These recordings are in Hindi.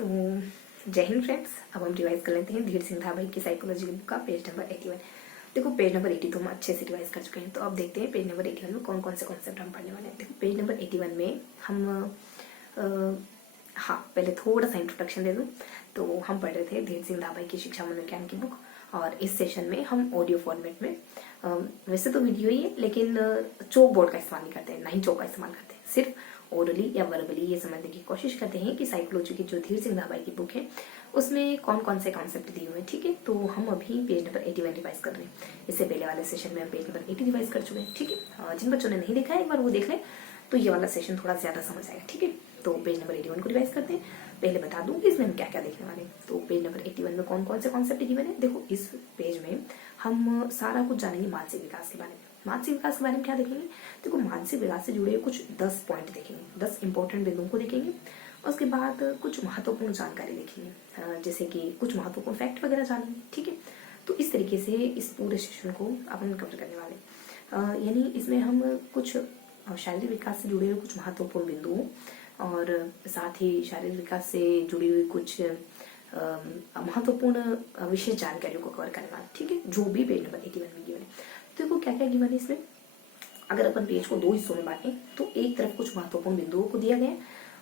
तो जय हिंद फ्रेंड्स। अब हम रिवाइज कर लेते हैं धीर सिंह धाबाई की साइकोलॉजी की बुक का पेज नंबर 81। देखो पेज नंबर 80 तो हम अच्छे से रिवाइज कर चुके हैं, तो अब देखते हैं पेज नंबर 81 में कौन कौन से कॉन्सेप्ट हम पढ़ने वाले हैं। देखो पेज नंबर 81 में हम हाँ पहले थोड़ा सा इंट्रोडक्शन दे दूँ। तो हम पढ़ रहे थे धीर सिंह धाबाई की शिक्षा मनोविज्ञान की बुक, और इस सेशन में हम ऑडियो फॉर्मेट में वैसे तो वीडियो ही है लेकिन चौक बोर्ड का इस्तेमाल नहीं करते हैं, ना ही चौक का इस्तेमाल करते हैं, सिर्फ ओरली या वर्बली ये समझने की कोशिश करते हैं कि साइकोलॉजी की जो धीर सिंह धाबाई की बुक है उसमें कौन कौन से कॉन्सेप्ट दिए हुए हैं। ठीक है, तो हम अभी पेज नंबर 81 रिवाइज कर रहे हैं। इससे पहले वाले सेशन में हम पेज नंबर 80 रिवाइज कर चुके हैं। ठीक है, जिन बच्चों ने नहीं देखा है एक बार वो देख लें तो ये वाला सेशन थोड़ा ज्यादा समझ आएगा। ठीक है, तो पेज नंबर 81 को रिवाइज करते हैं। पहले बता दूं कि इसमें हम क्या क्या देखने वाले हैं। तो पेज नंबर 81 में कौन कौन से कॉन्सेप्ट गिवन है। देखो इस पेज में हम सारा कुछ जानेंगे मानसिक विकास के बारे में। मानसिक विकास के बारे में क्या देखेंगे, देखो मानसिक विकास से जुड़े कुछ 10 पॉइंट देखेंगे, 10 इंपॉर्टेंट बिंदुओं को देखेंगे। उसके बाद कुछ महत्वपूर्ण जानकारी देखेंगे, जैसे कि कुछ महत्वपूर्ण फैक्ट वगैरह जानेंगे। ठीक है, तो इस तरीके से इस पूरे सेशन को अपन कवर करने वाले। यानी इसमें हम कुछ शारीरिक विकास से जुड़े हुए कुछ महत्वपूर्ण बिंदुओं और साथ ही शारीरिक विकास से जुड़ी हुई कुछ महत्वपूर्ण विशेष जानकारियों को कवर करने वाले। ठीक है, जो भी पेज नंबर 81 में गिवन है। तो देखो क्या क्या गिवन है इसमें। अगर अपन पेज को 2 हिस्सों में बांटें तो एक तरफ कुछ महत्वपूर्ण बिंदुओं को दिया गया है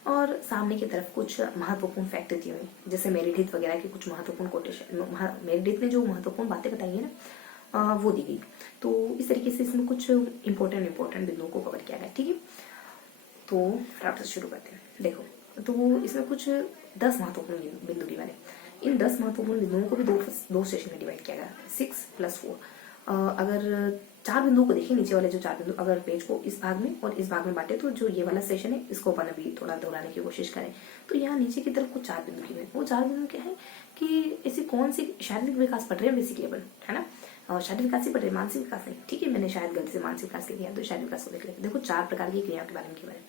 और सामने की तरफ कुछ महत्वपूर्ण फैक्ट दिए हुए हैं, जैसे मेरिडिथ वगैरह के कुछ महत्वपूर्ण कोटेशन, मेरिडिथ ने जो महत्वपूर्ण बातें बताई है ना वो दी गई। तो इस तरीके से इसमें कुछ इंपॉर्टेंट बिंदुओं को कवर किया गया। ठीक है, तो फटाफट से शुरू करते हैं। देखो तो इसमें कुछ 10 महत्वपूर्ण बिंदु गिवन है। इन 10 महत्वपूर्ण बिंदुओं को भी दो सेशन में डिवाइड किया गया, 6 + 4। अगर 4 बिंदुओं को देखें, नीचे वाले जो 4 बिंदु, अगर पेज को इस भाग में और इस भाग में बांटे तो जो ये वाला सेशन है इसको अपन अभी थोड़ा दोहराने की कोशिश करें। तो यहाँ नीचे की तरफ कुछ 4 बिंदु गिवन है। वो 4 बिंदु क्या है कि ऐसी कौन सी शारीरिक विकास पढ़ रहे हैं बेसिकली अपन, है ना। शारीरिक विकास ही पढ़ रहे हैं, मानसिक विकास नहीं। ठीक है, मैंने शायद गलती से मानसिक विकास के दिया, तो शारीरिक विकास को देख लेते। देखो 4 प्रकार की क्रियाओं के बारे में गिवन है।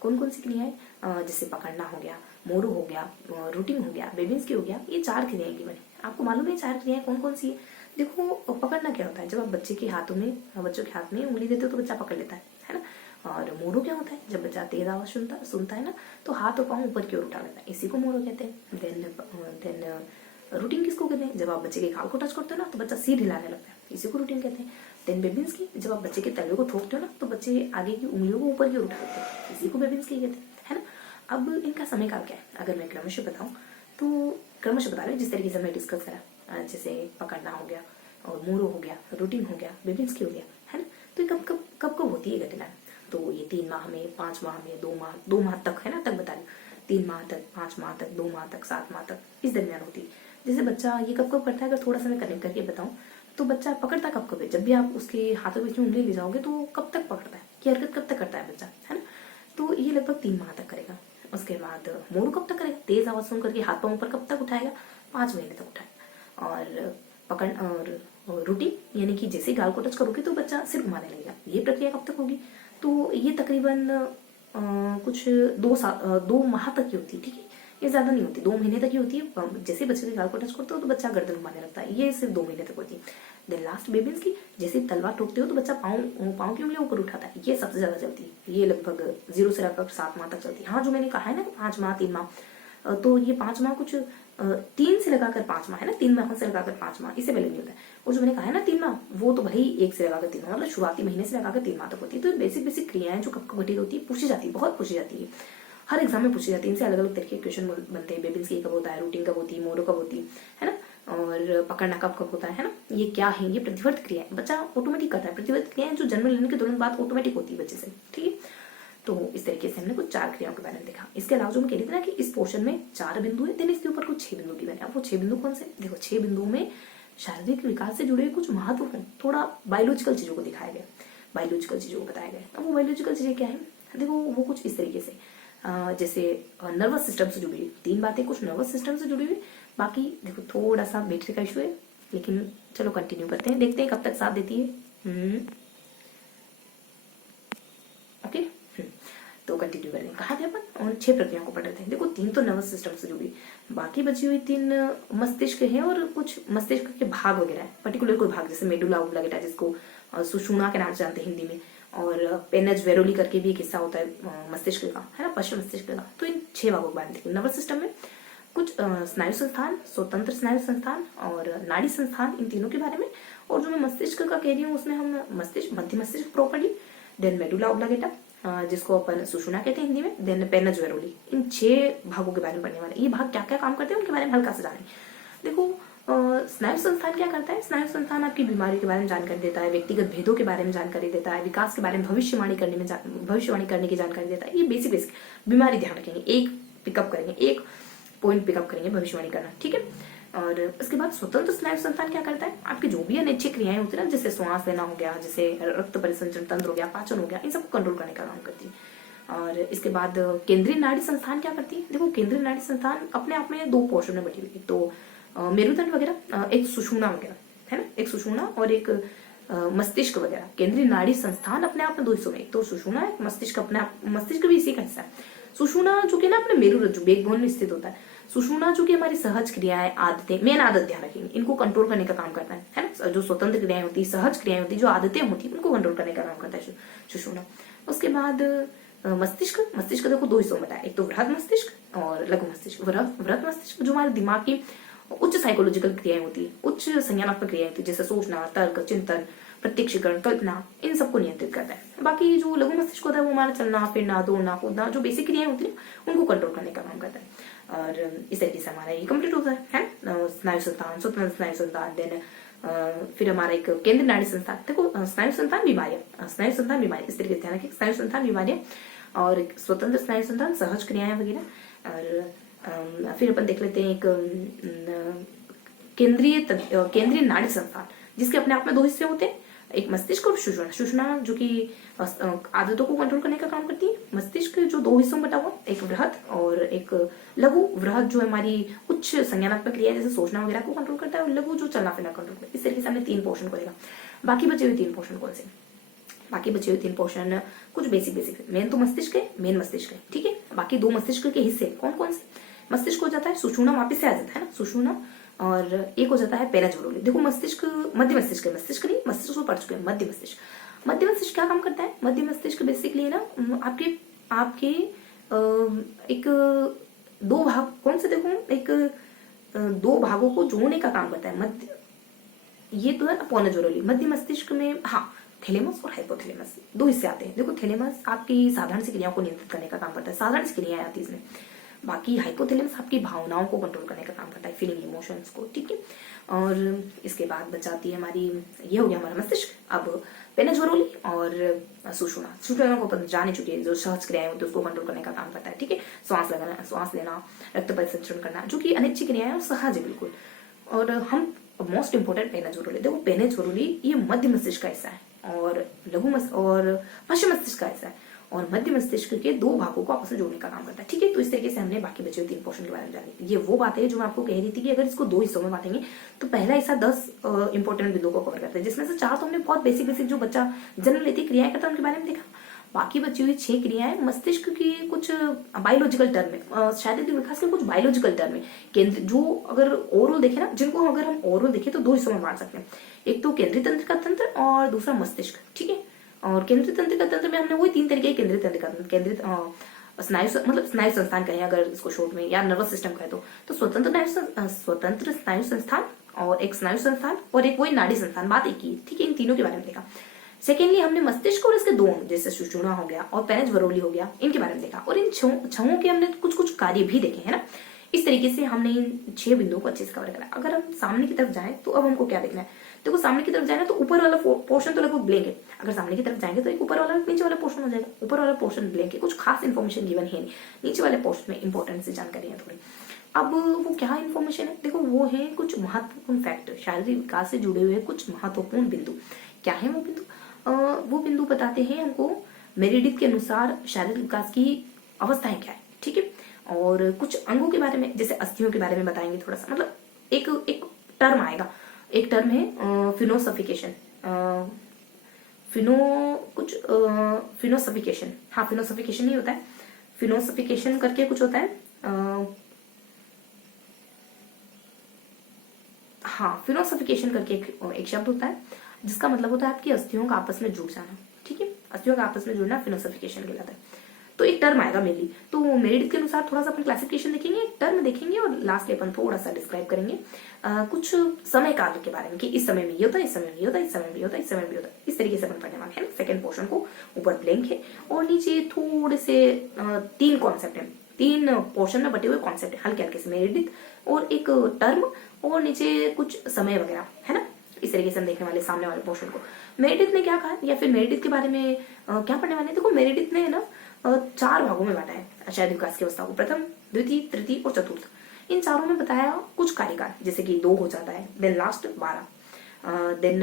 कौन कौन सी क्रियाएं, जैसे पकड़ना हो गया, मोरू हो गया, रूटिंग हो गया, बेबिंस्की हो गया, ये 4 क्रियाएं गिवन है। आपको मालूम है 4 क्रियाएं कौन कौन सी है। देखो पकड़ना क्या होता है, जब आप बच्चों के हाथ में उंगली देते हो तो बच्चा पकड़ लेता है ना। और मोरू क्या होता है, जब बच्चा तेज आवाज सुनता है ना तो हाथ और पाँव ऊपर की ओर उठा लेता है, इसी को मोरू कहते हैं। देन रूटीन किसको कहते हैं, जब आप बच्चे के गाल को टच करते हो ना तो बच्चा सिर हिलाने लगता है, इसी को रूटीन कहते हैं। देन बेबिंस्की, जब आप बच्चे के तलवे को ठोकते हो ना तो बच्चे आगे की उंगलियों को ऊपर की ओर उठा लेते हैं, इसी को बेबिंस्की कहते हैं, है ना। अब इनका समय काल क्या है, अगर मैं क्रमशः बताऊं तो क्रमशः बता रहे जिस तरीके से मैं डिस्कस करा, जैसे पकड़ना हो गया और मोरू हो गया, रूटीन हो गया, बेबिंस्की हो गया, है ना। तो ये कब होती है घटना, तो ये 3 माह में, 5 माह में, 2 माह तक, है ना, तक बता रही। 3 माह तक, 5 माह तक, 2 माह तक, 7 माह तक, इस दरमियान होती है। जैसे बच्चा ये कब करता है, अगर थोड़ा सा मैं कनेक्ट करके बताऊं तो बच्चा पकड़ता कब है, जब भी आप उसके हाथों बीच में उंगली ले जाओगे तो कब तक पकड़ता है, ये हरकत कब तक करता है बच्चा, है ना। तो ये लगभग 3 माह तक करेगा। उसके बाद मोरू कब तक करेगा, तेज आवाज सुन करके हाथ पांव ऊपर कब तक उठाएगा, 5 महीने तक उठाएगा। और पकड़ और रूटीन यानी कि जैसे गाल को टच करोगे तो बच्चा सिर घुमाने लगेगा, ये प्रक्रिया कब तक होगी, तो ये तकरीबन कुछ 2 माह तक की होती है। ठीक है, ये ज्यादा नहीं होती, 2 महीने तक ही होती है। जैसे बच्चे के गाल को टच करते हो तो बच्चा गर्दन घुमाने लगता है, ये सिर्फ 2 महीने तक होती है। देन लास्ट बेबिंस्की, जैसे तलवार ठोकते हो तो बच्चा पाँव की उंगली ऊपर उठाता है, ये सबसे ज्यादा चलती है। ये लगभग 0 से लगभग 7 माह तक चलती है। हाँ, जो मैंने कहा है ना 5 माह 3 माह, तो ये 5 माह कुछ 3 से लगाकर 5 माह है ना, 3 माह से लगाकर 5 माह, इससे पहले नहीं होता है। और जो मैंने कहा है ना 3 माह, वो तो भले ही 1 से लगाकर 3 माह, मतलब शुरुआती महीने से लगाकर 3 माह तक होती है। तो बेसिक क्रियाएं जो कब घटित होती है पूछी जाती है, बहुत पूछी जाती है, हर एग्जाम में पूछी जाती है। इनसे अलग अलग तरीके के क्वेश्चन बनते हैं। बेबिंस्की कब होता है, रूटीन कब होती है, मोरू कब होती है ना, और पकड़ना कब होता है ना, ये क्या है, ये प्रतिवर्त क्रिया है, बच्चा ऑटोमेटिक करता है। प्रतिवर्त क्रियाएं जो जन्म लेने के तुरंत बाद ऑटोमेटिक होती है बच्चे से। ठीक है, तो इस तरीके से हमने कुछ 4 क्रियाओं के बारे में देखा। इसके अलावा जो हम कह रहे थे ना कि इस पोर्शन में 4 बिंदु है, देन इसके ऊपर कुछ 6 बिंदु गिवन है। अब वो 6 बिंदु कौन से, देखो 6 बिंदुओं में शारीरिक विकास से जुड़े कुछ महत्वपूर्ण थोड़ा बायोलॉजिकल चीजों को दिखाया गया, बायोलॉजिकल चीजों को बताया गया। अब वो बायोलॉजिकल चीजें क्या है, देखो वो कुछ इस तरीके से, जैसे नर्वस सिस्टम से जुड़ी हुई 3 बातें, कुछ नर्वस सिस्टम से जुड़ी हुई। बाकी देखो थोड़ा सा बैटरी का इशू है, लेकिन चलो कंटिन्यू करते हैं, देखते हैं कब तक साथ देती है। ओके, तो कंटिन्यू करें। कहा थे अपन, और 6 प्रक्रियाओं को पढ़ रहे थे। देखो 3 तो नर्वस सिस्टम से जुड़ी, बाकी बची हुई 3 मस्तिष्क है और कुछ मस्तिष्क के भाग वगैरह है, पर्टिकुलर कोई भाग, जैसे मेडुला ऑब्लांगेटा जिसको सुषुम्ना के नाम से जानते हैं हिंदी में, और पेनज वेरोली करके भी एक हिस्सा होता है मस्तिष्क का, है ना, पश्चिम मस्तिष्क का। तो इन 6 भागों के बारे में देखिए। नर्वस सिस्टम में कुछ स्नायु संस्थान, स्वतंत्र स्नायु संस्थान और नाड़ी संस्थान, इन तीनों के बारे में। और जो मैं मस्तिष्क का कह रही हूँ उसमें हम मस्तिष्क, मध्य मस्तिष्क प्रॉपर्टी, देन मेडुला ऑब्लांगेटा जिसको अपन सुषुम्ना कहते हैं हिंदी में, देन पेनज वेरोली, इन 6 भागों के बारे में पढ़ने वाले। ये भाग क्या क्या काम करते हैं उनके बारे में हल्का सा जाने। देखो स्नायु संस्थान क्या करता है? स्नायु संस्थान आपकी बीमारी के बारे में जानकारी देता है, व्यक्तिगत भेदों के बारे में जानकारी देता है, विकास के बारे में भविष्यवाणी करने की जानकारी देता है। ये बेसिक बीमारी ध्यान रखेंगे, एक पिकअप करेंगे, एक पॉइंट पिकअप करेंगे, भविष्यवाणी करना, ठीक है। और उसके बाद स्वतंत्र स्नायु संस्थान क्या करता है? आपकी जो भी अनैच्छिक क्रियाएं होती है ना, जैसे श्वास लेना हो गया, जैसे रक्त परिसंचरण तंत्र हो गया, पाचन हो गया, इन सबको कंट्रोल करने का काम करती है। और इसके बाद केंद्रीय नाड़ी संस्थान क्या करती है? देखो केंद्रीय नाड़ी संस्थान अपने आप में 2 पोर्शन में बटी हुई है। तो मेरुदंड वगैरह, एक सुषुम्ना वगैरह है ना, एक सुषुम्ना और एक मस्तिष्क वगैरह। केंद्रीय नाड़ी संस्थान अपने आप में 2 हिस्सों में, एक तो सुषुम्ना है, मस्तिष्क अपने आप, मस्तिष्क भी इसी का हिस्सा है। सुषुम्ना जो कि ना अपने मेरुरज्जु बैकबोन में स्थित होता है। सुषुम्ना जो कि हमारी सहज क्रियाएं, आदतें, मेन आदत ध्यान रखेंगे, इनको कंट्रोल करने का काम करता है ना। जो स्वतंत्र क्रियाएं होती है, सहज क्रियाएं होती है, जो आदतें होती है, उनको कंट्रोल करने का काम करता है सुषुम्ना। उसके बाद मस्तिष्क, मस्तिष्क देखो 2 हिस्सों में है, एक तो वृहद मस्तिष्क और लघु मस्तिष्क। वृहद मस्तिष्क जो हमारे दिमाग की उच्च साइकोलॉजिकल क्रियाएं होती है, उच्च संज्ञानात्मक क्रियाएं होती है, जैसे सोचना, तर्क, चिंतन, प्रत्यक्षीकरण, कल्पना, इन सबको नियंत्रित करता है। बाकी जो लघु मस्तिष्क होता है वो हमारा चलना फिरना, दौड़ना कूदना, जो बेसिक क्रियाएं होती है उनको कंट्रोल करने का काम करता है। और इस तरीके से हमारा ये कंप्लीट होता है स्नायु संस्थान, स्वतंत्र स्नायु संस्थान। देन फिर हमारा एक केंद्रीय नाड़ी संस्थान। देखो स्नायु संस्थान बीमारियां, स्नायु संस्थान बीमारी, इस तरीके से ध्यान रखें, स्नायु संस्थान बीमारियां और एक स्वतंत्र स्नायु संस्थान, सहज क्रियाएं वगैरह। और फिर अपन देख लेते हैं एक केंद्रीय नाड़ी संस्थान, जिसके अपने आप में 2 हिस्से होते हैं, एक मस्तिष्क और सुषुम्ना। सुषुम्ना जो कि आदतों को कंट्रोल करने का काम करती है, मस्तिष्क जो 2 हिस्सों में बटा हुआ, एक वृहद और एक लघु। वृहद जो हमारी उच्च संज्ञानात्मक क्रिया जैसे सोचना वगैरह को कंट्रोल करता है, और लघु जो चलना फिरना कंट्रोल करता है। इस तरीके से हमने 3 पोर्शन को देखा। बाकी बचे हुए 3 पोर्शन कौन से? बाकी बचे हुए 3 पोर्शन कुछ बेसिक मेन तो मस्तिष्क है, मेन मस्तिष्क है, ठीक है। बाकी 2 मस्तिष्क के हिस्से कौन कौन से? मस्तिष्क हो जाता है सुषुम्ना, वापिस से आ जाता है ना सुषुम्ना, और एक हो जाता है पेनज वेरोली। देखो मस्तिष्क, मध्य मस्तिष्क है, मस्तिष्क नहीं, मस्तिष्क को पढ़ चुके हैं। मध्य मस्तिष्क, मध्य मस्तिष्क क्या काम करता है? मध्य मस्तिष्क बेसिकली ना आपके एक 2 भाग, कौन से देखो, एक 2 भागों को जोड़ने का काम करता है। मध्य, ये तो है पेनज वेरोली। मध्य मस्तिष्क में हाँ थैलेमस और हाइपोथैलेमस 2 हिस्से आते हैं। देखो थैलेमस आपकी साधारण सी क्रियाओं को नियंत्रित करने का काम करता है, साधारण सी क्रियाएं आती है इसमें। बाकी हाइपोथैलेमस आपकी भावनाओं को कंट्रोल करने का काम करता है, फीलिंग, इमोशंस को, ठीक है। और इसके बाद बचाती है हमारी, ये हो गया हमारा मस्तिष्क। अब पेनज वेरोली और सुषुम्ना। सुषुम्ना को अपन जान चुके हैं, जो सहज क्रियाएं होती है उसको कंट्रोल करने का काम करता है, ठीक है। श्वास लगाना, श्वास लेना, रक्त परिसंचरण करना, जो कि अनैच्छिक क्रियाएं और सहज है बिल्कुल। और हम मोस्ट इंपोर्टेंट पेनज वेरोली। देखो पेनज वेरोली ये मध्य मस्तिष्क का हिस्सा है और और पश्चिम मस्तिष्क का हिस्सा है, और मध्य मस्तिष्क के 2 भागों को आपस में जोड़ने का काम करता है, ठीक है। तो इस तरीके से हमने बाकी बचे हुए 3 पोर्शन के बारे में जानी। ये वो बात है जो मैं आपको कह रही थी कि अगर इसको 2 हिस्सों में बांटेंगे तो पहला हिस्सा 10 इंपॉर्टेंट बिंदुओं को कवर करता है, जिसमें से 4 तो हमने बहुत बेसिक जो बच्चा जन्म लेती क्रियाएं करता है उनके बारे में देखा। बाकी बची हुई 6 क्रियाएं मस्तिष्क की कुछ बायोलॉजिकल टर्म में, शारीरिक विकास के कुछ बायोलॉजिकल टर्म में केंद्र, जो अगर ओवरऑल देखे ना, जिनको अगर हम ओवरऑल देखें तो 2 हिस्सों में बांट सकते हैं, एक तो केंद्रीय तंत्रिका तंत्र और दूसरा मस्तिष्क, ठीक है। और केंद्रीय तंत्रिका तंत्र में हमने वही 3 तरीके के केंद्रीय तंत्रिका तंत्र, केंद्रित स्नायु मतलब स्नायु संस्थान कहें अगर इसको शॉर्ट में, या नर्वस सिस्टम कहे तो स्वतंत्र स्नायु संस्थान और एक स्नायु संस्थान और एक वही नाड़ी संस्थान, बात एक ही, ठीक है। इन तीनों के बारे में देखा। सेकेंडली हमने मस्तिष्क और इसके 2 जैसे सुषुम्ना हो गया और पेनज वेरोली हो गया, इनके बारे में देखा। और इन 6 के हमने कुछ कार्य भी देखे, है ना। इस तरीके से हमने इन 6 बिंदुओं को अच्छे से कवर करा। अगर हम सामने की तरफ जाएं तो अब हमको क्या देखना है? देखो सामने की तरफ जाए तो ऊपर वाला पोर्शन तो लगभग ब्लैंक है, अगर सामने की तरफ जाएंगे तो एक ऊपर वाला नीचे वाला पोर्शन हो जाएगा। ऊपर वाला पोर्शन ब्लैंक है, कुछ खास इन्फॉर्मेशन गिवन है नहीं, नीचे वाले पोर्शन में इंपॉर्टेंट से जानकारी है थोड़ी। अब वो क्या इन्फॉर्मेशन है? देखो वो है कुछ महत्वपूर्ण फैक्टर, शारीरिक विकास से जुड़े हुए कुछ महत्वपूर्ण बिंदु। क्या है वो बिंदु? वो बिंदु बताते हैं हमको मेरिडिथ के अनुसार शारीरिक विकास की अवस्थाएं क्या है, ठीक है। और कुछ अंगों के बारे में, जैसे अस्थियों के बारे में बताएंगे थोड़ा सा, मतलब एक टर्म आएगा, एक टर्म है फिनोसफिकेशन, फिनोसफिकेशन, हाँ फिनोसफिकेशन ही होता है, फिनोसफिकेशन करके कुछ होता है, हाँ फिनोसफिकेशन करके एक शब्द होता है, जिसका मतलब होता है आपकी अस्थियों का आपस में जुड़ जाना, ठीक है। अस्थियों का आपस में जुड़ना फिनोसफिकेशन कहलाता है। तो एक टर्म आएगा मेनली। तो मेरिडिथ के अनुसार थोड़ा सा अपन क्लासिफिकेशन देखेंगे, टर्म देखेंगे और लास्ट में अपन थोड़ा सा डिस्क्राइब करेंगे कुछ समय काल के बारे में कि इस समय में ये होता है, इस समय में ये होता है, इस समय में ये होता है, इस समय में ये होता है। इस तरीके से अपन पढ़ने वाले हैं। सेकंड पोर्शन को ऊपर ब्लैंक है और नीचे थोड़े से 3 कॉन्सेप्ट है, 3 पोर्शन में बटे हुए कॉन्सेप्ट है हल्के हल्के से, मेरिडिथ और एक टर्म और नीचे कुछ समय वगैरह है ना। इस तरीके से हम देखने वाले सामने वाले पोर्शन को। मेरिडिथ ने क्या कहा या फिर मेरिडिथ के बारे में क्या पढ़ने वाले हैं। देखो मेरिडिथ ने ना 4 भागों में बांटा है शायद विकास की अवस्था को, प्रथम, द्वितीय, तृतीय और चतुर्थ। इन चारों में बताया कुछ कार्यकाल, जैसे कि 2 हो जाता है, देन लास्ट 12, देन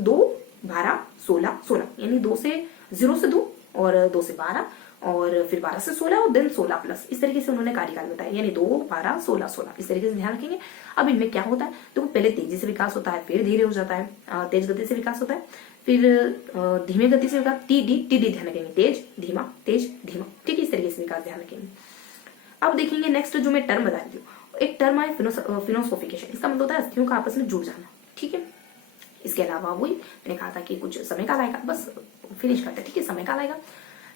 2, 12, 16, 16 यानी 2 से 0 से 2 और 2 से 12 और फिर 12 से 16 और देन 16 प्लस। इस तरीके से उन्होंने कार्यकाल बताया, यानी 2, 12, 16, 16 इस तरीके से ध्यान रखेंगे। अब इनमें क्या होता है, तो पहले तेजी से विकास होता है, फिर धीरे हो जाता है, तेज गति से विकास होता है, फिर धीमे गति से विकास, टीडी ध्यान रखेंगे, तेज धीमा, ठीक है, इस तरीके से विकास ध्यान रखेंगे। अब देखेंगे नेक्स्ट जो मैं टर्म बता रही हूँ, एक टर्म है फिनोसोफिकेशन। इसका मतलब होता है अस्थियों का आपस में जुड़ जाना, ठीक है। इसके अलावा वही मैंने कहा था कि कुछ समय काल आएगा, बस फिनिश करते हैं, ठीक है। समय काल आएगा,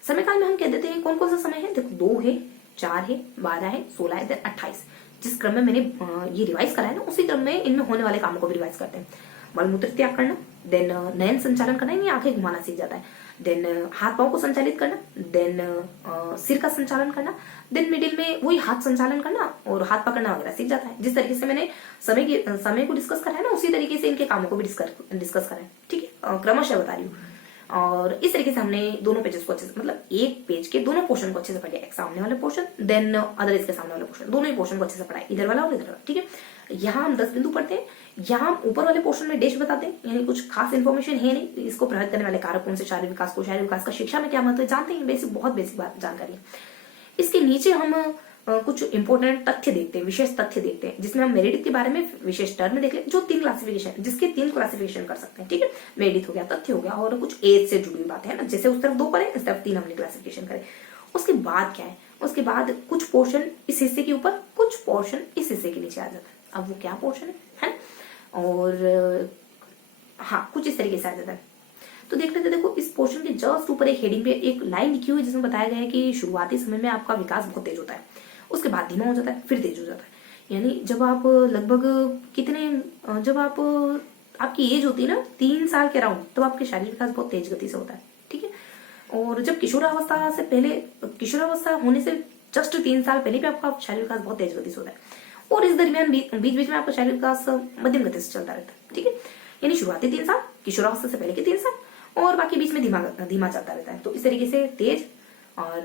समय काल में हम कह देते हैं कौन कौन सा समय है। देखो 2 है, 4 है, 12 है, 16 है, देन 28। जिस क्रम में मैंने ये रिवाइज करा है ना, उसी क्रम में इनमें होने वाले कामों को भी रिवाइज करते हैं। मलमूत्र त्याग करना, देन नयन संचालन करना, यानी आंखें घुमाना सीख जाता है, देन हाथ पांव को संचालित करना, देन सिर का संचालन करना, देन मिडिल में वही हाथ संचालन करना और हाथ पकड़ना वगैरह सीख जाता है। जिस तरीके से मैंने समय को डिस्कस करा है ना, उसी तरीके से इनके कामों को भी डिस्कस करा है, ठीक है, क्रमशः बता रही हूँ। और इस तरीके से हमने दोनों पेजेस को अच्छे से, मतलब एक पेज के दोनों पोर्शन को अच्छे से पढ़ लिया, एक सामने वाला पोर्शन देन अदर इसके सामने वाला पोर्शन, दोनों ही पोर्शन को अच्छे से पढ़ा, इधर वाला और इधर वाला, ठीक है। यहाँ हम 10 बिंदु पढ़ते हैं, यहाँ हम ऊपर वाले पोर्शन में डैश बताते हैं, यानी कुछ खास इन्फॉर्मेशन है नहीं, इसको प्रभावित करने वाले कारक कौन से, शारीरिक विकास को, शारीरिक विकास का शिक्षा में क्या महत्व है जानते हैं, बेसिक, बहुत बेसिक बात जानकारी है। इसके नीचे हम कुछ इंपॉर्टेंट तथ्य देखते हैं, विशेष तथ्य देखते हैं, जिसमें हम मेरिडिथ के बारे में विशेष टर्म देख ले, जो 3 क्लासिफिकेशन, जिसके 3 क्लासिफिकेशन कर सकते हैं, ठीक है। मेरिडिथ हो गया, तथ्य हो गया और कुछ एज से जुड़ी हुई बातें है ना, जैसे उस तरफ 2 पढ़े, इस तरफ 3 हमने क्लासिफिकेशन करे। उसके बाद क्या है, उसके बाद कुछ पोर्शन इस हिस्से के ऊपर, कुछ पोर्शन इस हिस्से के नीचे आ जाता है। अब वो क्या पोर्शन है और हाँ कुछ इस तरीके से आ जाता है। तो देख लेते, देखो इस पोर्शन के जस्ट ऊपर एक हेडिंग पे एक लाइन लिखी हुई है, जिसमें बताया गया है कि शुरुआती समय में आपका विकास बहुत तेज होता है, उसके बाद धीमा हो जाता है, फिर तेज हो जाता है। यानी जब आप लगभग कितने, जब आप आपकी एज होती है ना 3 साल के अराउंड, तब आपके शारीरिक विकास बहुत तेज गति से होता है, ठीक है। और जब किशोरावस्था से पहले, किशोरावस्था होने से जस्ट 3 साल पहले भी आपका शारीरिक विकास बहुत तेज गति से होता है, और इस दरमियान बीच बीच में आपका शारीरिक विकास मध्यम गति से चलता रहता है, ठीक है। यानी शुरुआती 3 साल, किशोरावस्था से पहले के 3 साल और बाकी बीच में धीमा चलता रहता है। तो इस तरीके से तेज और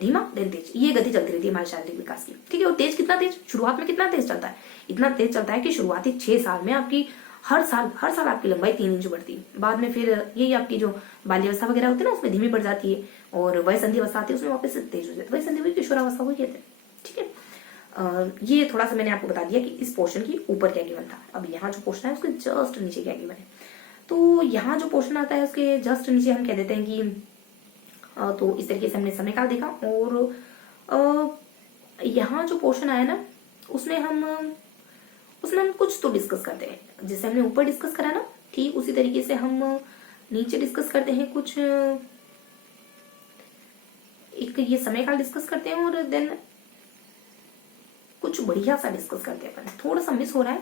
धीमा देन तेज, ये गति चलती रहती है हमारे शारीरिक विकास की, ठीक है। और तेज कितना तेज, शुरुआत में कितना तेज चलता है, इतना तेज चलता है कि शुरुआती 6 साल में आपकी हर साल आपकी लंबाई 3 इंच बढ़ती है। बाद में फिर यही आपकी जो बाल्यावस्था वगैरह होती है ना, उसमें धीमी बढ़ जाती है, और वय संधि अवस्था आती है, उसमें वापस से तेज हो जाती है। वय संधि हुई किशोरावस्था हुई कहते हैं, ठीक है। ये थोड़ा सा मैंने आपको बता दिया कि इस पोर्शन की ऊपर क्या गिवन था। अब यहाँ जो पोर्शन है उसके जस्ट नीचे क्या गिवन है, तो यहाँ जो पोर्शन आता है उसके जस्ट नीचे हम कह देते हैं कि तो इस तरीके से हमने समय काल देखा। और यहाँ जो पोर्शन आया ना, उसमें हम कुछ तो डिस्कस करते हैं, जैसे हमने ऊपर डिस्कस करा ना, ठीक उसी तरीके से हम नीचे डिस्कस करते हैं कुछ, एक ये समय काल डिस्कस करते हैं और देन कुछ बढ़िया सा डिस्कस करते हैं। अपन थोड़ा सा मिस हो रहा है,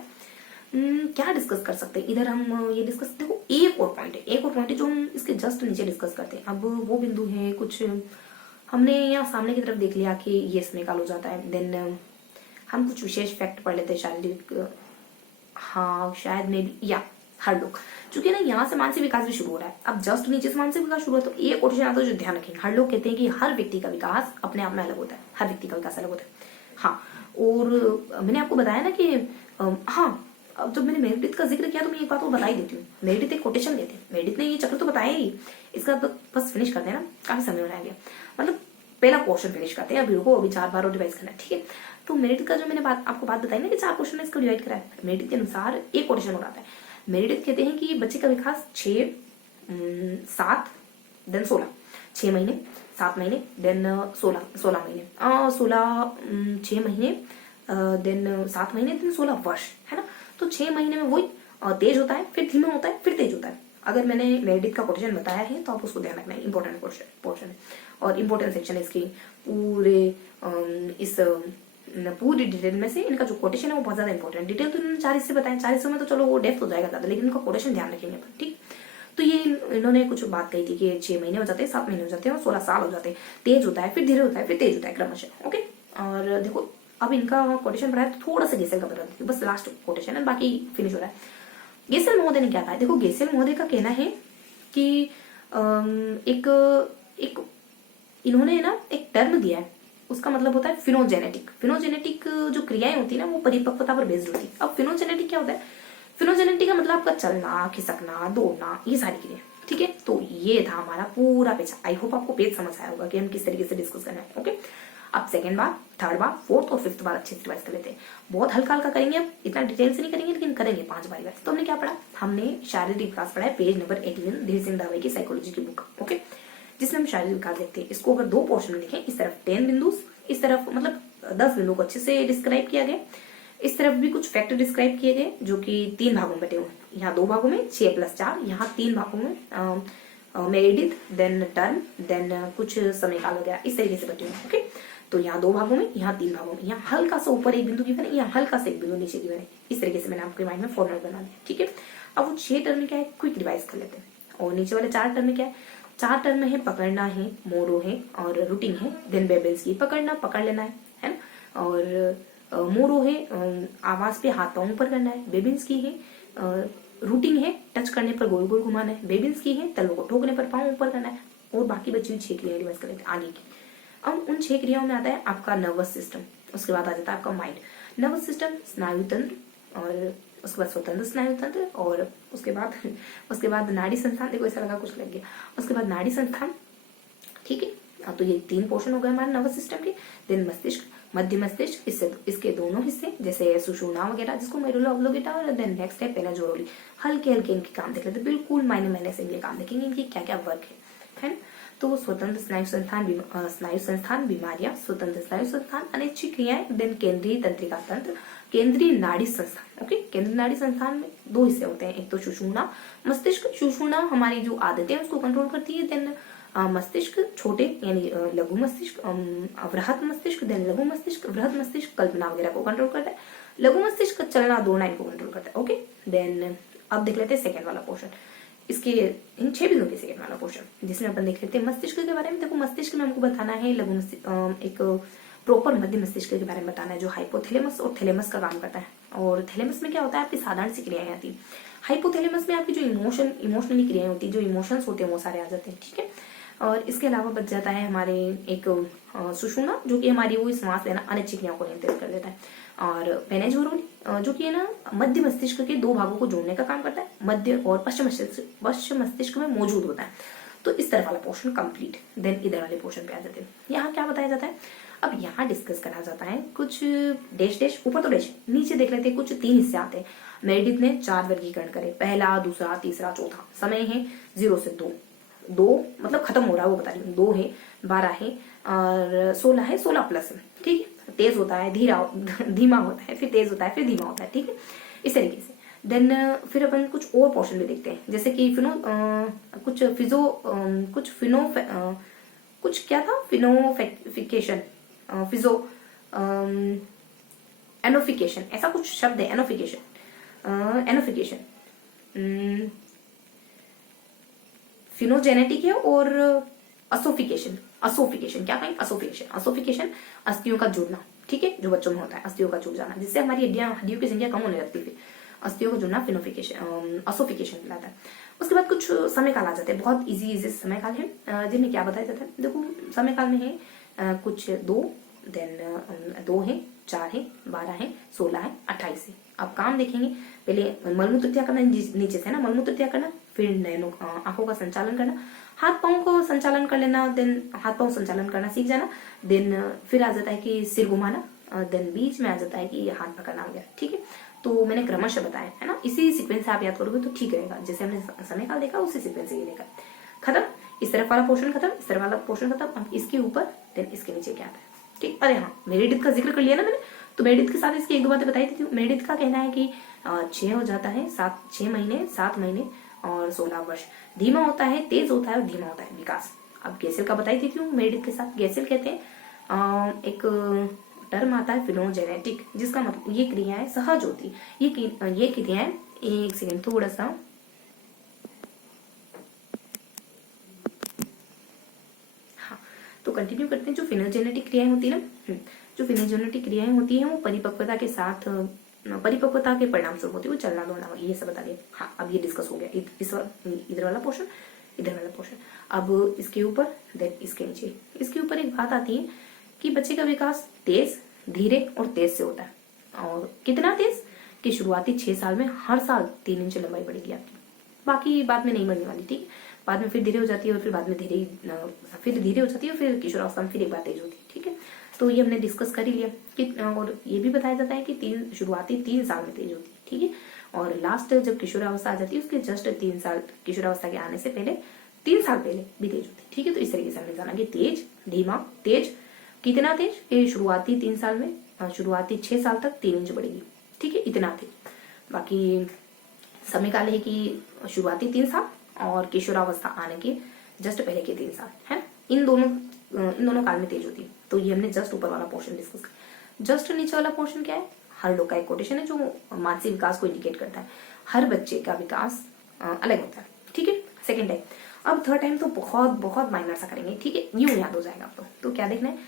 क्या डिस्कस कर सकते हैं इधर हम, ये डिस्कस, देखो एक और पॉइंट है जो हम इसके जस्ट नीचे डिस्कस करते हैं। अब वो बिंदु है कुछ, हमने यहाँ सामने की तरफ देख लिया कि ये समय काल हो जाता है, देन हम कुछ विशेष फैक्ट पढ़ लेते हैं शारीरिक, हाँ शायद में भी, या हर लोग, चूंकि ना यहाँ से मानसिक विकास भी शुरू हो रहा है, अब जस्ट नीचे से मानसिक विकास शुरू है, तो एक क्वेश्चन आता है जो ध्यान रखेंगे। हर लोग कहते हैं कि हर व्यक्ति का विकास अपने आप में अलग होता है, हर व्यक्ति का विकास अलग होता है, हाँ। और मैंने आपको बताया ना कि हाँ, अब जब मैंने मेरिडिथ का जिक्र किया तो मैं एक बात वो बता ही देती हूँ। मेरिडिथ एक कोटेशन देते हैं, मेरिडिथ ने ये चक्र तो बताया ही, इसका बस फिनिश करते हैं ना, काफी समय होने आ गया, मतलब पहला पोर्शन फिनिश करते हैं। अभी रुको, अभी 4 बार और रिवाइज करना है, ठीक है। तो मेरिडिथ का जो मैंने आपको बात बताई ना कि 4 क्वेश्चन में इसको डिवाइड करा है, मेरिडिथ के अनुसार एक कोटेशन हो रहा है। मेरिडिथ कहते हैं कि बच्चे का विकास 6, 7 देन 16, 6 महीने, 7 महीने देन 16 महीने, 6 महीने देन 7 महीने देन 16 वर्ष, है ना। तो 6 महीने में वही तेज होता है, फिर धीमा होता है, फिर तेज होता है। अगर मैंने मेरिडिथ का कोटेशन बताया है तो आप उसको ध्यान रखना है, इंपॉर्टेंट पोर्शन है। और इम्पोर्टेंट सेक्शन है इसकी पूरे इस पूरी डिटेल में से इनका जो कोटेशन है वो बहुत ज्यादा इंपॉर्टेंट। डिटेल तो इन्होंने 4 हिस्से बताए, 4 हिस्सों में तो चलो वो डेप्थ हो जाएगा ज्यादा, लेकिन इनका कोटेशन ध्यान रखेंगे अपन, ठीक। तो ये इन्होंने कुछ बात कही थी कि 6 महीने हो जाते हैं, 7 महीने हो जाते हैं और 16 साल हो जाते हैं। तेज होता है, फिर धीरे होता है, फिर तेज होता है क्रमशः। ओके, और देखो अब इनका कोटेशन बढ़ा है तो थोड़ा सा गेसेल का बता देती हूँ, बस लास्ट कोटेशन है, बाकी फिनिश हो रहा है। गेसेल महोदय ने क्या कहा है, देखो गेसेल महोदय का कहना है कि एक इन्होंने ना एक टर्म दिया है, उसका मतलब होता है फिनोजेनेटिक। फिनोजेनेटिक जो क्रियाएं होती है ना वो परिपक्वता पर बेस्ड होती है। अब फिनोजेनेटिक क्या होता है, फिनोजेनेटिक का मतलब आपका चलना, खिसकना, दौड़ना, ये सारी क्रिया, ठीक है। तो ये था हमारा पूरा पेज। आई होप आपको पेज समझ आया होगा कि हम किस तरीके से डिस्कस करना है। ओके, अब सेकंड बार, थर्ड बार, फोर्थ और फिफ्थ बार अच्छे से रिवाइज कर लेते हैं। बहुत हल्का हल्का करेंगे, अब इतना डिटेल से नहीं करेंगे, लेकिन करेंगे 5 बार रिवाइज। तो हमने क्या पढ़ा, हमने शारीरिक विकास पढ़ा है, पेज नंबर 81 धीर सिंह दावे की साइकोलॉजी की बुक। ओके, जिसमें हम शारीरिक विकास देखते हैं। इसको अगर 2 पोर्शन में देखें, इस तरफ 10 बिंदु, इस तरफ मतलब 10 बिंदु को अच्छे से डिस्क्राइब किया गया, इस तरफ भी कुछ फैक्ट डिस्क्राइब किए गए जो कि 3 भागों में बटे हुए हैं। यहाँ 2 भागों में 6 + 4, यहाँ 3 भागों में मेरिडिथ, देन टर्म, देन कुछ समय काल वगैरह, इस तरीके से बटे हुए हैं। ओके, तो यहाँ 2 भागों में, यहाँ 3 भागों में, यहाँ हल्का सा ऊपर एक बिंदु गिवन है, यहाँ हल्का सा एक बिंदु नीचे गिवन है। इस तरीके से मैंने आपके माइंड में फॉर्मेट बना दिया, ठीक है। अब वो 6 टर्म में क्या है, क्विक रिवाइज कर लेते हैं। और नीचे वाले 4 टर्म में क्या है, 4 टर्म में है पकड़ना है, मोरो है और रूटिंग है। देन बेबल्स की पकड़ना, पकड़ लेना है ना, और मोरो है आवाज पे हाथ पांव ऊपर करना है। बेबिन्स की है रूटिंग है, टच करने पर गोल गोल घुमाना है। बेबिन्स की है तलवों को ठोकने पर पांव ऊपर करना है। और बाकी बची हुई 6 क्रियाएं रिवाइज कर लेते हैं आगे की। अब उन 6 क्रियाओं में आता है आपका नर्वस सिस्टम, उसके बाद आ जाता है आपका माइंड। नर्वस सिस्टम स्नायु तंत्र, और उसके बाद स्वतंत्र स्नायु तंत्र, और उसके बाद नाड़ी संस्थान। देखो ऐसा लगा कुछ लग गया। उसके बाद नाड़ी संस्थान, ठीक है। तो ये 3 पोर्शन हो गए हमारे नर्वस सिस्टम के। देन मस्तिष्क, मध्य मस्तिष्क, इसके दोनों हिस्से जैसे सुषुम्ना वगैरह जिसको मेरुला ऑब्लोंगेटा, और देन नेक्स्ट है पेना जोरोली। हल्के हल्के इनके काम देख लेते, बिल्कुल मायने से इनके काम देखेंगे, इनकी क्या क्या वर्क है ना। तो स्वतंत्र स्नायु संस्थान बीमारियां, स्वतंत्र स्नायु संस्थान अनैच्छिक क्रियाएं, देन केंद्रीय तंत्रिका तंत्र, केंद्रीय नाड़ी संस्थान। ओके, केंद्रीय नाड़ी संस्थान में 2 हिस्से होते हैं, एक तो सुषुम्ना मस्तिष्क। सुषुम्ना हमारी जो आदतें हैं उसको कंट्रोल करती है। देन मस्तिष्क छोटे यानी लघु मस्तिष्क, वृहत मस्तिष्क, देन लघु मस्तिष्क। वृहत मस्तिष्क कल्पना वगैरह को कंट्रोल करता है, लघु मस्तिष्क चलना दौड़ना इनको कंट्रोल करता है। ओके, देन अब देख लेते हैं सेकंड वाला पोर्शन, इसके इन 6 बिंदुओं के सेकंड वाला पोर्शन, जिसमें अपन देख लेते हैं मस्तिष्क के बारे में। देखो मस्तिष्क में हमको बताना है लघु मस्तिष्क, एक प्रॉपर मध्य मस्तिष्क के बारे में बताना है जो हाइपोथैलेमस और थैलेमस का काम करता है। और थैलेमस में क्या होता है, आपकी साधारण सी क्रियाएं आती है। हाइपोथैलेमस में आपकी जो इमोशनली क्रियाएं होती है, जो इमोशंस होते हैं वो सारे आ जाते हैं, ठीक है। और इसके अलावा बच जाता है हमारे एक सुषुम्ना जो कि हमारी वो श्वास लेना अनैच्छिक क्रियाओं को नियंत्रित कर देता है। और पेना जोरोली जो कि है ना मध्य मस्तिष्क के 2 भागों को जोड़ने का काम करता है, मध्य और पश्चिम मस्तिष्क में मौजूद होता है। तो इस तरह वाला पोर्शन कंप्लीट। देन इधर वाले पोर्शन पे आ जाते हैं। यहाँ क्या बताया जाता है, अब यहाँ डिस्कस करा जाता है कुछ डैश, ऊपर तो डैश, नीचे देख लेते हैं कुछ 3 हिस्से आते हैं। मेरिडिथ ने 4 वर्गीकरण करे, पहला, दूसरा, तीसरा, चौथा। समय है 0 से 2 मतलब खत्म हो रहा है वो बता रही हूँ। 2 है, 12 है और 16 है, 16 प्लस है, ठीक है। तेज होता है, धीमा होता है, फिर तेज होता है, फिर धीमा होता है, ठीक है, इस तरीके से। देन फिर अपन कुछ और पोर्शन भी देखते हैं, जैसे कि कुछ क्या था, फिनोफिकेशन, फिजो एनोफिकेशन, ऐसा कुछ शब्द है, एनोफिकेशन फिनोजेनेटिक है। और असोफिकेशन क्या कहें, असोफिकेशन अस्थियों का जुड़ना, ठीक है, जो बच्चों में होता है, अस्थियों का जुड़ जाना, जिससे हमारी हड्डियों की संख्या कम होने लगती है। अस्थियों का जुड़ना असोफिकेशन कहलाता है। उसके बाद कुछ समय काल आ जाते हैं, बहुत इजी समय काल है, जिनमें क्या बताया जाता है। देखो समय काल में है कुछ 2, देन 2 है, 4 है, 12 है, 16 है, 28 है। अब काम देखेंगे, पहले मलमूत्र त्याग करना, नीचे से ना मलमूत्र त्याग करना, फिर नैनो आंखों का संचालन करना, हाथ पांव को संचालन कर लेना, देन हाथ पांव संचालन करना सीख जाना। देन फिर आ जाता है कि सिर घुमाना, देन बीच में आ जाता है कि हाथ पकड़ना वगैरह, ठीक है। तो मैंने क्रमशः बताया है ना, इसी सीक्वेंस से आप याद करोगे तो ठीक रहेगा। जैसे हमने समय काल देखा उसी सीक्वेंस से ये देखा। खत्म, इस तरफ वाला पोर्शन खत्म, इस तरफ वाला पोर्शन खत्म। अब इसके ऊपर देन इसके नीचे क्या आता है, ठीक। अरे हाँ, मेरिडिथ का जिक्र कर लिया ना मैंने, तो मेरिडिथ के साथ इसकी 1-2 बातें बताई थी। मेरिडिथ का कहना है कि 6 हो जाता है, 6 महीने, 7 महीने और 16 वर्ष। धीमा होता है, तेज होता है और धीमा होता है विकास। अब गैसेल का बताई देती हूँ मेरिडिथ के साथ। गैसेल कहते हैं एक टर्म आता है फिलोजेनेटिक, जिसका मतलब ये क्रियाएं सहज होती, ये क्रियाएं, एक सेकेंड थोड़ा सा, हाँ तो कंटिन्यू करते हैं। जो फिलोजेनेटिक क्रियाएं होती है ना, जो फिलोजेनेटिक क्रियाएं होती हैं वो परिपक्वता के साथ, परिपक्वता के परिणाम स्वरूप होती है। वो चलना दौड़ना ये सब बता दिया। हाँ अब ये डिस्कस हो गया इधर वाला पोर्शन, इधर वाला पोर्शन। अब इसके ऊपर देन इसके नीचे, इसके ऊपर एक बात आती है कि बच्चे का विकास तेज, धीरे और तेज से होता है। और कितना तेज कि शुरुआती 6 साल में हर साल 3 इंच लंबाई बढ़ेगी आपकी, बाकी बाद में नहीं बढ़ने वाली, ठीक है। बाद में फिर धीरे हो जाती है और फिर बाद में फिर धीरे हो जाती है, फिर किशोरावस्था में फिर एक बार तेज होती है, ठीक है। तो ये हमने डिस्कस कर ही लिया कि, और ये भी बताया जाता है कि शुरुआती 3 साल में तेज होती है, ठीक है। और लास्ट जब किशोरावस्था आ जाती है उसके जस्ट 3 साल, किशोरावस्था के आने से पहले 3 साल पहले भी तेज होती है, ठीक है। तो इस तरीके से हमने जाना कि तेज, धीमा, तेज, कितना तेज कि शुरुआती 3 साल में, शुरुआती 6 साल तक 3 इंच बढ़ेगी, ठीक है, इतना तेज। बाकी समय काल है कि शुरुआती 3 साल और किशोरावस्था आने के जस्ट पहले के 3 साल है, इन दोनों काल में तेज होती है। तो ये हमने जस्ट ऊपर वाला पोर्शन डिस्कस किया। जस्ट नीचे वाला पोर्शन क्या है, हर लोग का एक कोटेशन है जो मानसिक विकास को इंडिकेट करता है। हर बच्चे का विकास अलग होता है, ठीक है। सेकेंड टाइम, अब थर्ड टाइम तो बहुत बहुत माइनर सा करेंगे, ठीक है, यूं याद हो जाएगा आपको। तो क्या देखना है,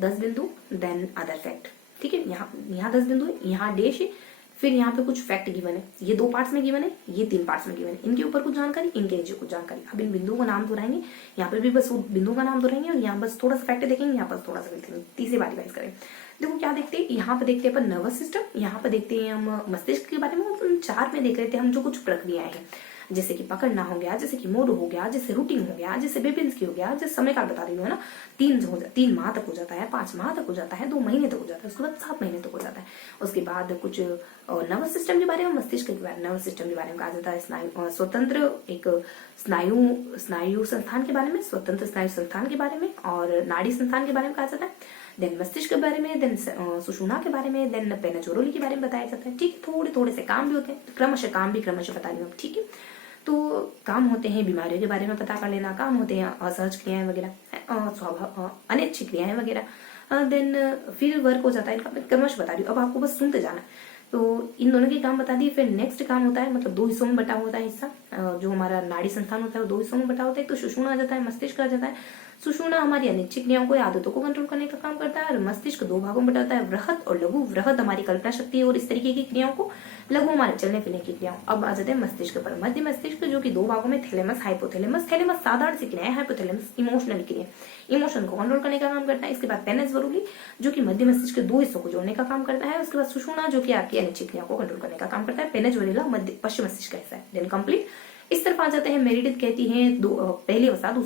10 बिंदु देन अदर फैक्ट, ठीक है। यहाँ 10 बिंदु है, यहाँ डैश है, फिर यहाँ पे कुछ फैक्ट गिवन है, ये 2 पार्ट्स में गिवन है, ये 3 पार्ट्स में गिवन है। इनके ऊपर कुछ जानकारी, इनके नीचे कुछ जानकारी। अब इन बिंदुओं का नाम दोहराएंगे, यहाँ पे भी बस बिंदुओं का नाम दोहराएंगे और यहाँ बस थोड़ा सा फैक्ट देखेंगे, यहाँ पर थोड़ा सा देखेंगे, तीसरी बारी वाइज करें। देखो क्या देखते हैं, यहाँ पे देखते हैं अपन नर्वस सिस्टम, यहाँ पे देखते हैं हम मस्तिष्क के बारे में, और 4 में देख रहे थे हम जो कुछ प्रक्रियाएं हैं, जैसे कि पकड़ना हो गया, जैसे कि मोड हो गया, जैसे रूटिंग हो गया, जैसे बेबिंस्की हो गया, जैसे समय काल बता रही हूँ, है ना। 3 माह तक हो जाता है, 5 माह तक हो जाता है, 2 महीने तक हो जाता है, उसके बाद 7 महीने तक हो जाता है। उसके बाद कुछ नर्वस सिस्टम के बारे में, मस्तिष्क के बारे में, नर्वस सिस्टम के बारे में कहा जाता है स्नायु स्वतंत्र, एक स्नायु संस्थान के बारे में, स्वतंत्र स्नायु संस्थान के बारे में, और नाड़ी संस्थान के बारे में कहा जाता है। देन मस्तिष्क के बारे में, देन सुषुम्ना के बारे में, देन पेनाचोरोली के बारे में बताया जाता है, ठीक। थोड़े से काम भी होते हैं, क्रमशः काम भी क्रमशः बता रही हूँ, ठीक है। तो काम होते हैं बीमारियों के बारे में पता कर लेना, काम होते हैं असहज क्रियाएं वगैरह, अनैच्छिक क्रियाएं वगैरह। देन फिर वर्क हो जाता है, इनका क्रमशः बता रही हूँ, अब आपको बस सुनते जाना। तो इन दोनों के काम बता दिए। फिर नेक्स्ट काम होता है, मतलब 2 हिस्सों में बटा होता है हिस्सा, जो हमारा नाड़ी संस्थान होता है वो 2 हिस्सों में बटा होता है। तो सुषुम्ना आ जाता है, मस्तिष्क आ जाता है। सुषुम्ना हमारी अनिच्छिक क्रियाओं को, आदतों को कंट्रोल करने का काम करता है, और मस्तिष्क 2 भागों में बटा होता है, वृहद और लघु। वृहद हमारी कल्पना शक्ति और इस तरीके की क्रियाओं को, लघु हमारे चलने फिरने की क्रियाओं। अब आ जाते हैं मस्तिष्क पर। मध्य मस्तिष्क जो कि 2 भागों में, थैलेमस, हाइपोथैलेमस। थैलेमस साधारण सी क्रिया है, हाइपोथैलेमस इमोशनल क्रिया, इमोशन को कंट्रोल करने का काम करता है। इसके बाद पेनिस वरूली जो कि मध्य मस्तिष्क के 2 हिस्सों को जोड़ने का काम करता है। उसके बाद सुषुम्ना जो कि आपकी अनिच्छिक क्रिया को कंट्रोल करने का काम करता है। पेनिस वरूला मध्य पश्चिम मस्तिष्क का हिस्सा है। Then complete. इस तरफ आ जाते हैं, मेरिडिथ कहती है पहली अवस्था, दूसरी